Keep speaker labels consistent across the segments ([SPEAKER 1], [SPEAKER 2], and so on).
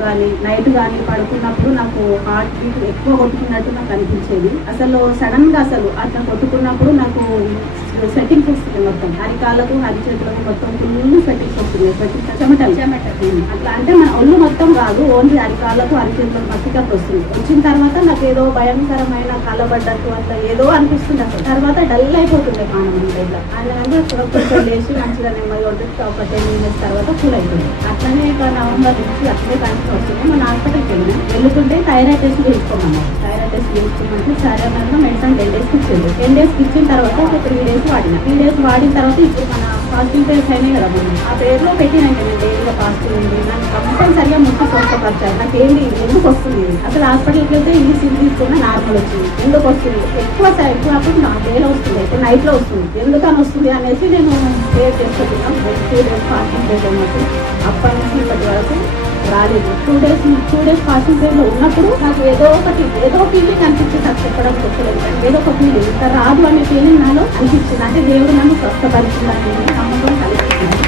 [SPEAKER 1] కానీ నైట్ కానీ పడుకున్నప్పుడు నాకు హార్ట్ బీట్ ఎక్కువ కొట్టుకున్నట్టు నాకు అనిపించేది. అసలు సడన్గా అసలు అట్లా కొట్టుకున్నప్పుడు నాకు సెట్టింగ్స్ వస్తుంది మొత్తం అరికాళ్ళకు అరిచేతులకు మొత్తం ఫుల్ సెట్టింగ్స్ వస్తున్నాయి సెట్టింగ్స్ చెమటలు చెమటలు అట్లా అంటే మన ఒళ్ళు మొత్తం కాదు ఓన్లీ అరికాళ్ళకు అరిచేతులకు మట్టికప్పు వస్తుంది వచ్చిన తర్వాత నాకు ఏదో భయంకరమైన కలబడ్డట్టు అట్లా ఏదో అనిపిస్తుంది అసలు తర్వాత డల్ అయిపోతుంది పానం అంతా ఇట్లా కొంచెం లేచి మంచిగా నెమ్మది కొట్టి ఒక టెన్ మినిట్స్ తర్వాత కూల్ అయిపోయింది అట్లనే నవంబర్ నుంచి అట్లే కంటిన్యూ వస్తుంది మన హాస్పిటల్కి వెళ్ళినా వెళ్తుంటే థైరాయిడ్ టెస్ట్ చేసుకోమన్నారు థైరాయిడ్ డేస్ చేసుకోమంటే సరే అన్నారు మెడిసిన్ టెన్ డేస్కి ఇచ్చింది టెన్ డేస్కి ఇచ్చిన తర్వాత ఒక త్రీ డేస్ వాడిన. త్రీ డేస్ వాడిన తర్వాత ఇప్పుడు మన ఫాస్టింగ్ పేర్స్ అయినాయి కదా మనం. ఆ పేరులో పెట్టినాక నేను డైలీగా ఫాస్టింగ్ ఉంది. నాకు కంపల్సరిగా ముక్కు స్వస్థపరిచారు. నాకు ఏంటి ఎందుకు వస్తుంది అసలు హాస్పిటల్కి వెళ్తే ఈ సిమ్ తీసుకున్నా నార్మల్ వచ్చింది. ఎందుకు వస్తుంది? ఎక్కువ సార్ ఎక్కువ అప్పుడు నా డేలో వస్తుంది. అయితే నైట్లో వస్తుంది. ఎందుకని వస్తుంది అనేసి నేను పేరు చేసుకుంటున్నాను టూ డేస్ ఫాస్టింగ్ పేరు అప్పటి రాలేదు. Two days two days passing పేరు లో ఉన్నప్పుడు నాకు ఏదో ఒకటి ఏదో ఫీలింగ్ అనిపించింది నాకు చెప్పడం చెప్పలేదు ఏదో ఒక ఫీలింగ్ ఇంకా రాదు అనే ఫీలింగ్ నాలో అనిపించింది. అంటే దేవుడు నన్ను స్వస్థపరిచిందని నమ్మకం కలిగించింది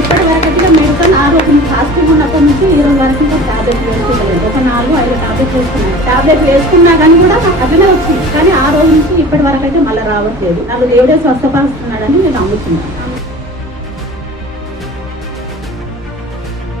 [SPEAKER 1] ఇప్పటి వరకు మెడికల్ ఆ రోజు హాస్పిటల్ ఉన్నప్పటి నుంచి ఈ రోజు వరకు ఇంకా టాబ్లెట్ వేసుకోలేదు ఒక నాలుగు ఐదు టాబ్లెట్ వేసుకున్నాను. టాబ్లెట్ వేసుకున్నా కానీ కూడా నాకు అట్లనే వచ్చింది. కానీ ఆ రోజు నుంచి ఇప్పటి వరకు అయితే మళ్ళీ రావట్లేదు. నాకు దేవుడే స్వస్థపరుస్తున్నాడు